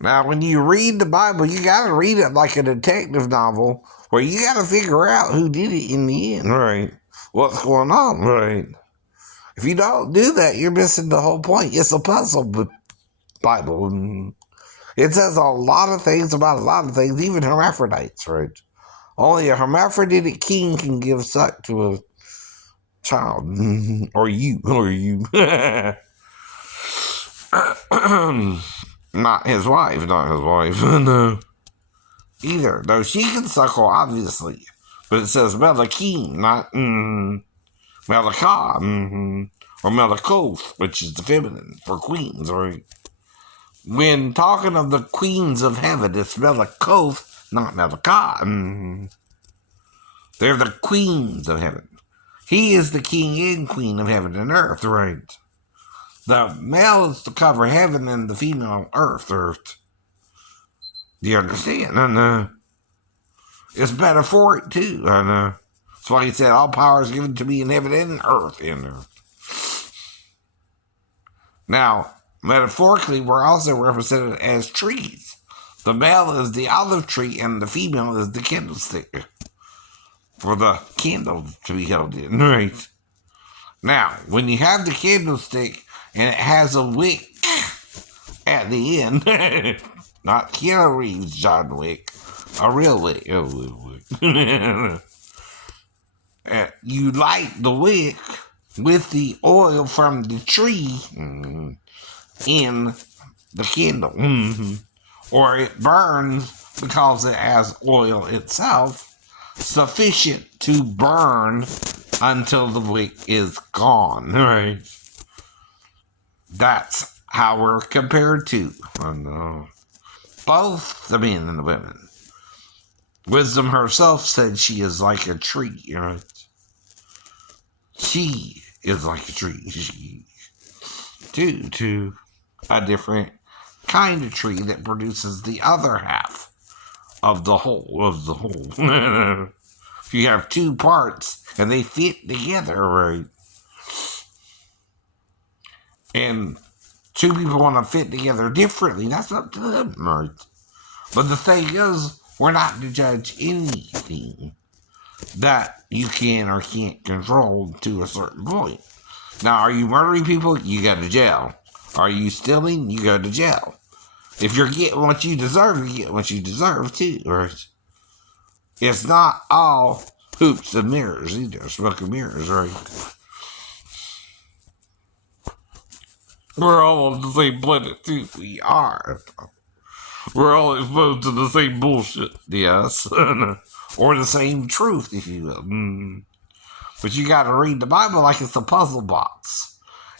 Now, when you read the Bible, you got to read it like a detective novel where you got to figure out who did it in the end, right? What's going on, right? If you don't do that, you're missing the whole point. It's a puzzle Bible. It says a lot of things about a lot of things, even hermaphrodites, right? Only a hermaphroditic king can give suck to a child, or you. Not his wife, no. Either, though she can suckle, obviously. But it says Melikim, not Melika, or Melikoth, which is the feminine for queens, right? When talking of the queens of heaven, it's Melikoth, not Melika. They're the queens of heaven. He is the king and queen of heaven and earth, right? The male is to cover heaven and the female earth. Do you understand? And it's metaphoric too. And that's why he said, all power is given to me in heaven and earth. Now, metaphorically, we're also represented as trees. The male is the olive tree and the female is the candlestick for the candle to be held in, right? Now, when you have the candlestick and it has a wick at the end, not Keanu Reeves' John Wick, a real wick. You light the wick with the oil from the tree in the candle. Or it burns because it has oil itself sufficient to burn until the wick is gone, right? That's how we're compared to both the men and the women. Wisdom herself said she is like a tree, right? She is like a tree. She, to a different kind of tree that produces the other half of the whole. If you have two parts and they fit together, right? And two people want to fit together differently, that's up to them, right? But the thing is, we're not to judge anything that you can or can't control to a certain point. Now, are you murdering people? You go to jail. Are you stealing? You go to jail. If you're getting what you deserve, you get what you deserve too, right? It's not all hoops and mirrors either, smoke and mirrors, right? We're all on the same planet too. We are. We're all exposed to the same bullshit, yes. Or the same truth, if you will. But you gotta read the Bible like it's a puzzle box.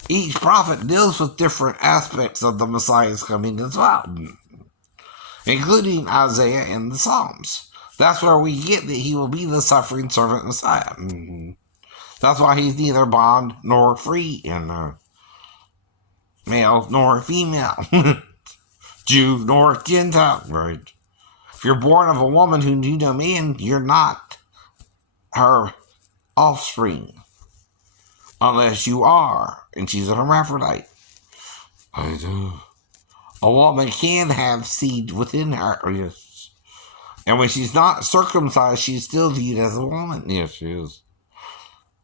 Each prophet deals with different aspects of the Messiah's coming as well, including Isaiah and the Psalms. That's where we get that he will be the suffering servant Messiah. That's why he's neither bond nor free, and male nor female, Jew nor Gentile, right? If you're born of a woman who knew no man, you're not her offspring. Unless you are, and she's a hermaphrodite. I do. A woman can have seed within her, yes. And when she's not circumcised, she's still viewed as a woman. Yes, she is.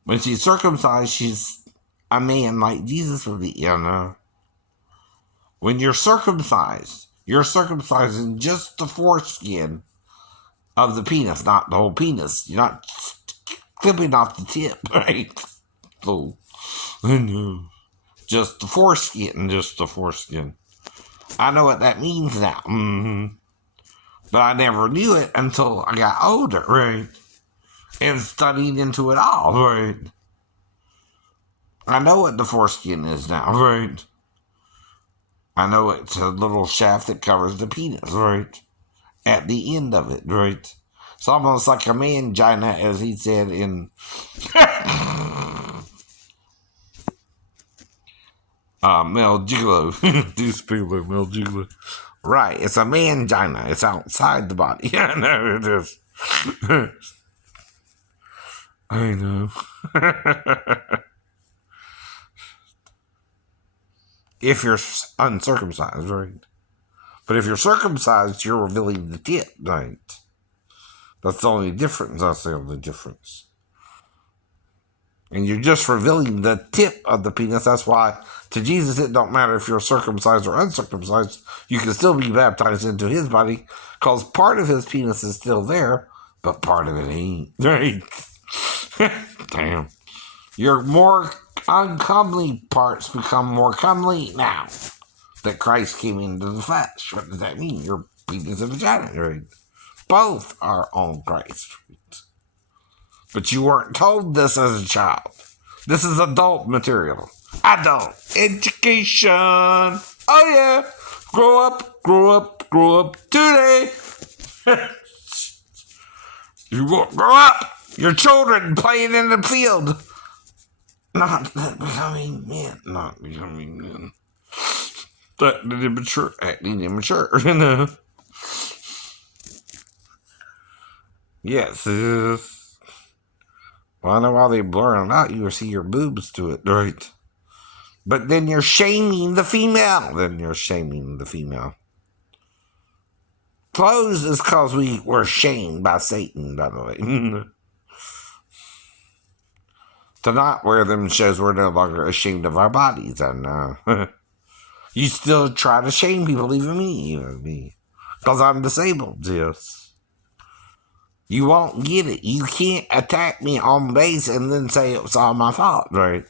When she's circumcised, she's a man like Jesus would be, When you're circumcising just the foreskin of the penis, not the whole penis. You're not clipping off the tip, right? So, just the foreskin. I know what that means now. But I never knew it until I got older, right? And studied into it all, right? I know what the foreskin is now, right? I know it's a little shaft that covers the penis, right? At the end of it, right? It's almost like a mangina, as he said in Mel Gigolo. Do speak like Mel Gigolo. Right, it's a mangina. It's outside the body. Yeah, no, it is. I know. If you're uncircumcised, right? But if you're circumcised, you're revealing the tip, right? That's the only difference. That's the only difference. And you're just revealing the tip of the penis. That's why to Jesus it don't matter if you're circumcised or uncircumcised. You can still be baptized into his body because part of his penis is still there, but part of it ain't. Right? Damn. Your more uncomely parts become more comely now that Christ came into the flesh. What does that mean? Your penis and vagina, right? Both are on Christ. Right? But you weren't told this as a child. This is adult material. Adult education. Oh yeah. Grow up, grow up, grow up today. You grow up. Your children playing in the field. Not becoming men. Not becoming men. Acting immature. Acting immature. Yes. Well, I know while they blur them out, you will see your boobs to it, right? But then you're shaming the female. Clothes is because we were shamed by Satan, by the way. To not wear them shows we're no longer ashamed of our bodies. And you still try to shame people, even me. Because I'm disabled, yes. You won't get it. You can't attack me on base and then say it was all my fault, right?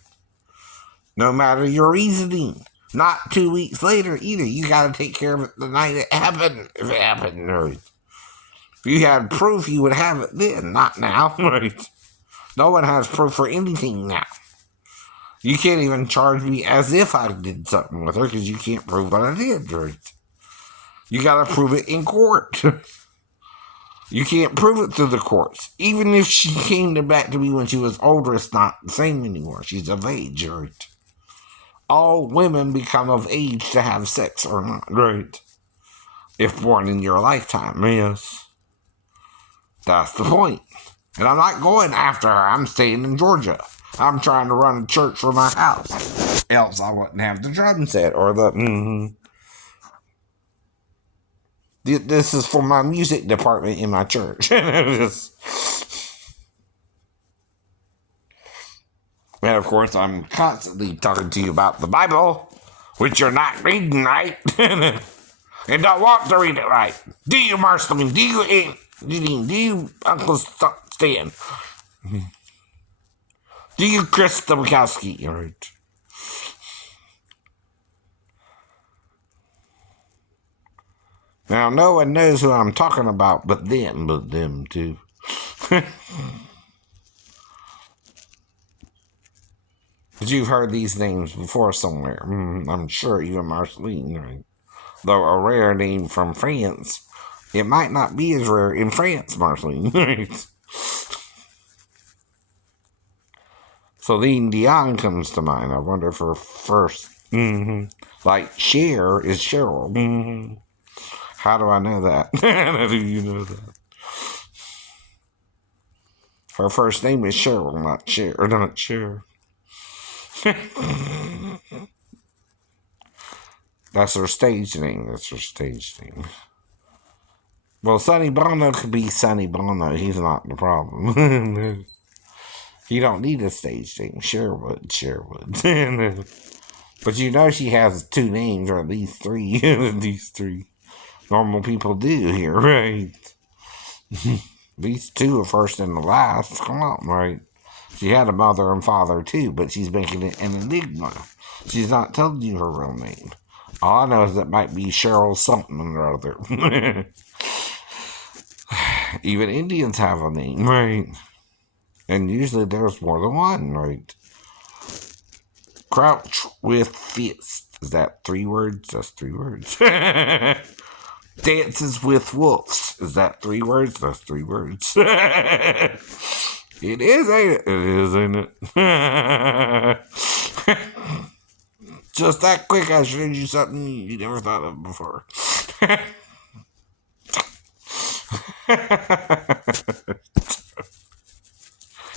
No matter your reasoning. Not 2 weeks later either. You got to take care of it the night it happened. If it happened, right? If you had proof, you would have it then. Not now, right? No one has proof for anything now. You can't even charge me as if I did something with her because you can't prove what I did, right? You got to prove it in court. You can't prove it through the courts. Even if she came back to me when she was older, it's not the same anymore. She's of age, right? All women become of age to have sex or not, right? If born in your lifetime, yes. That's the point. And I'm not going after her. I'm staying in Georgia. I'm trying to run a church from my house. Else I wouldn't have the drum set or the... This is for my music department in my church. And of course, I'm constantly talking to you about the Bible, which you're not reading right. And don't want to read it right. Do you, Marceline? Do you, Uncle Stan? Do you, Chris Domkowski? Right. Now, no one knows who I'm talking about but them too. But you've heard these names before somewhere. I'm sure even Marceline, right? Though a rare name from France, it might not be as rare in France, Marceline. Right? Celine Dion comes to mind. I wonder if her first, like Cher is Cheryl. How do I know that? How do you know that? Her first name is Cheryl, not Cher. Not Cher. That's her stage name. Well, Sonny Bono could be Sonny Bono. He's not the problem. You don't need a stage name. Cher would. But you know she has 2 names, or at least 3. These 3 normal people do here, right? These 2 are first and the last. Come on, right? She had a mother and father too, but she's making it an enigma. She's not telling you her real name. All I know is that might be Cheryl something or other. Even Indians have a name, right? And usually there's more than one, right? Crouch with fist. Is that 3 words? That's 3 words. Dances with wolves. Is that 3 words? That's 3 words. It is, ain't it? It is, ain't it? Just that quick, I showed you something you never thought of before.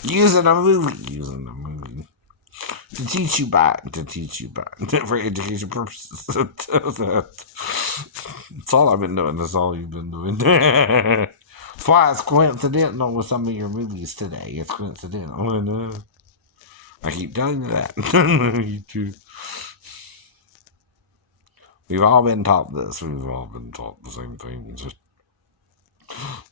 Using a movie. To teach you by, for education purposes. That's all I've been doing. That's all you've been doing. That's why it's coincidental with some of your movies today. It's coincidental. And, I keep telling you that. You too. We've all been taught this. We've all been taught the same thing. Just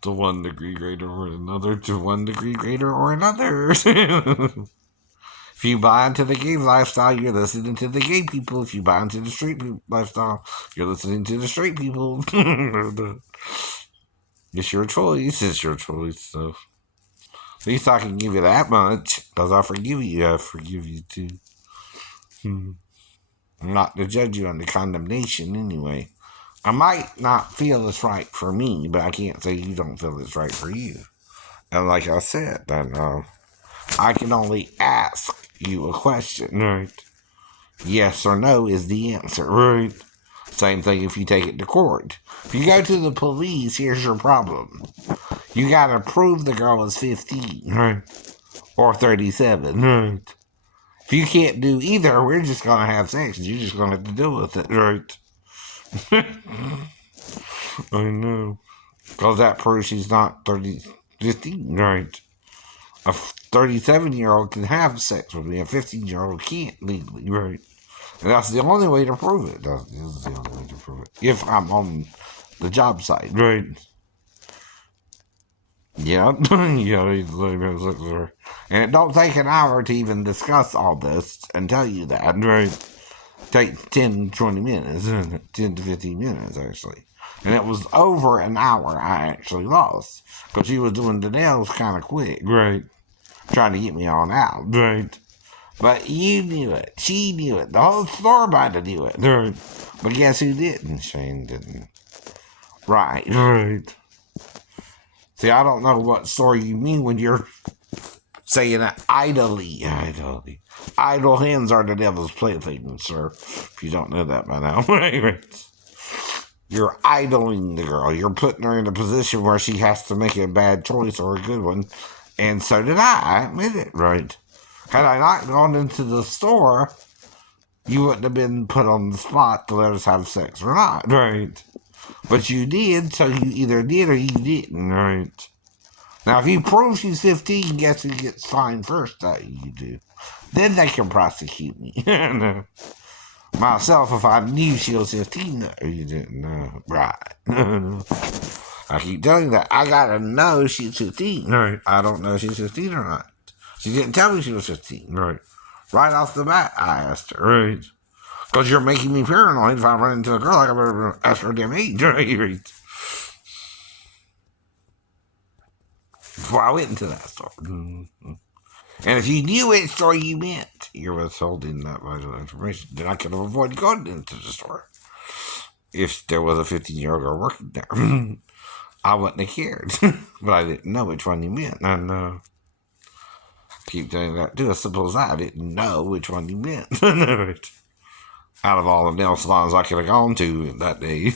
to one degree greater or another, to one degree greater or another. If you buy into the gay lifestyle, you're listening to the gay people. If you buy into the straight lifestyle, you're listening to the straight people. It's your choice. It's your choice. So at least I can give you that much, because I forgive you. I forgive you too. I'm not to judge you under condemnation anyway. I might not feel it's right for me, but I can't say you don't feel it's right for you. And like I said, I can only ask you a question, right? Yes or no is the answer, right? Same thing if you take it to court. If you go to the police, here's your problem. You gotta prove the girl is 15, right? Or 37, right? If you can't do either, we're just gonna have sex. You're just gonna have to deal with it, right? I know. Because that proves she's not 15, right? A 37-year-old can have sex with me. A 15-year-old can't legally, right? And that's the only way to prove it. That is the only way to prove it. If I'm on the job site, right? Yeah. Yeah. And it don't take an hour to even discuss all this and tell you that, right? Take 10, 20 minutes. 10 to 15 minutes, actually. And it was over an hour I actually lost. Because she was doing the nails kind of quick, right? Trying to get me on out, right? But you knew it. She knew it. The whole store might have knew it. Right. But guess who didn't? Shane didn't. Right. Right. See, I don't know what story you mean when you're saying that idly. Idly. Idle hands are the devil's plaything, sir. If you don't know that by now. Right. You're idling the girl. You're putting her in a position where she has to make a bad choice or a good one. And so did I admit it, right? Had I not gone into the store, you wouldn't have been put on the spot to let us have sex or not, right? But you did, so you either did or you didn't, right? Now, if you prove she's 15, guess who gets fined first? You do. Then they can prosecute me. Myself, if I knew she was 15, no, you didn't know. Right. I keep telling you that. I gotta know she's 15. Right. I don't know if she's 15 or not. She didn't tell me she was 15. Right. Right off the bat, I asked her. Right. Because you're making me paranoid. If I run into a girl, I better ask her damn age. Right. Before I went into that store. Mm-hmm. And if you knew which store you meant, you're withholding that vital information. Then I could have avoided going into the store. If there was a 15-year-old girl working there, I wouldn't have cared. But I didn't know which one you meant. And keep telling that too. I suppose I didn't know which one you meant. Out of all the nail salons I could have gone to that day,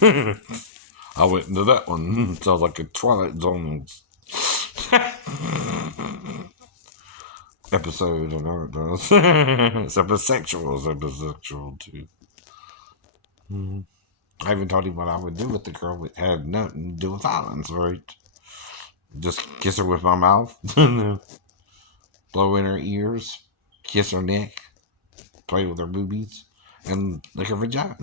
I went into that one. Sounds like a Twilight Zone episode. I know it does. It's episexual. It's episexual too. I even told him what I would do with the girl. It had nothing to do with violence, right? Just kiss her with my mouth. Blow in her ears. Kiss her neck. Play with her boobies. And lick her vagina.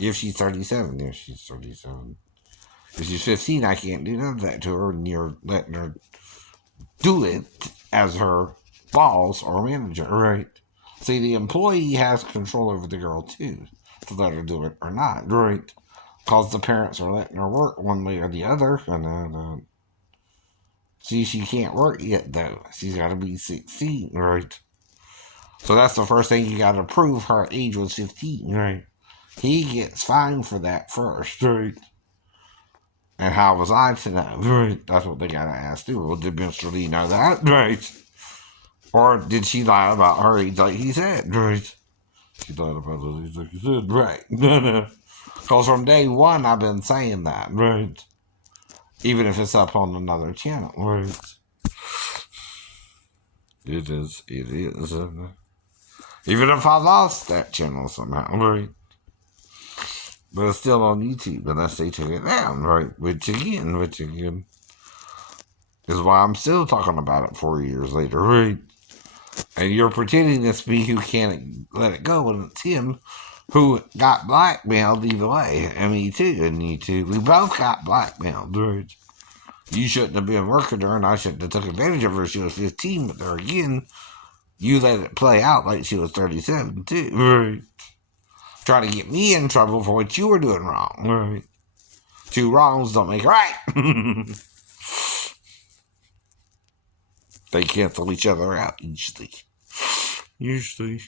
If she's 37, if she's 37. If she's 15, I can't do none of that to her, and you're letting her do it as her boss or manager, right? See, the employee has control over the girl, too, to let her do it or not, right? Because the parents are letting her work one way or the other, and see, she can't work yet, though. She's got to be 16, right? So that's the first thing you got to prove her age was 15, right? He gets fined for that first, right? And how was I to know? Right. That's what they got to ask too. Well, did Mr. Lee know that? Right. Or did she lie about her age like he said? Right. She lied about her age like he said. Right. Because from day one, I've been saying that. Right. Even if it's up on another channel. Right. It is. It is. Even if I lost that channel somehow, right? But it's still on YouTube unless they took it down, right? Which again is why I'm still talking about it 4 years later, right? And you're pretending it's me who can't let it go, and it's him who got blackmailed either way. And me too, and you too. We both got blackmailed, right? You shouldn't have been working her, and I shouldn't have took advantage of her. She was 15, but there again, you let it play out like she was 37 too, right? Trying to get me in trouble for what you were doing wrong, right? Two wrongs don't make right. They cancel each other out usually. Usually.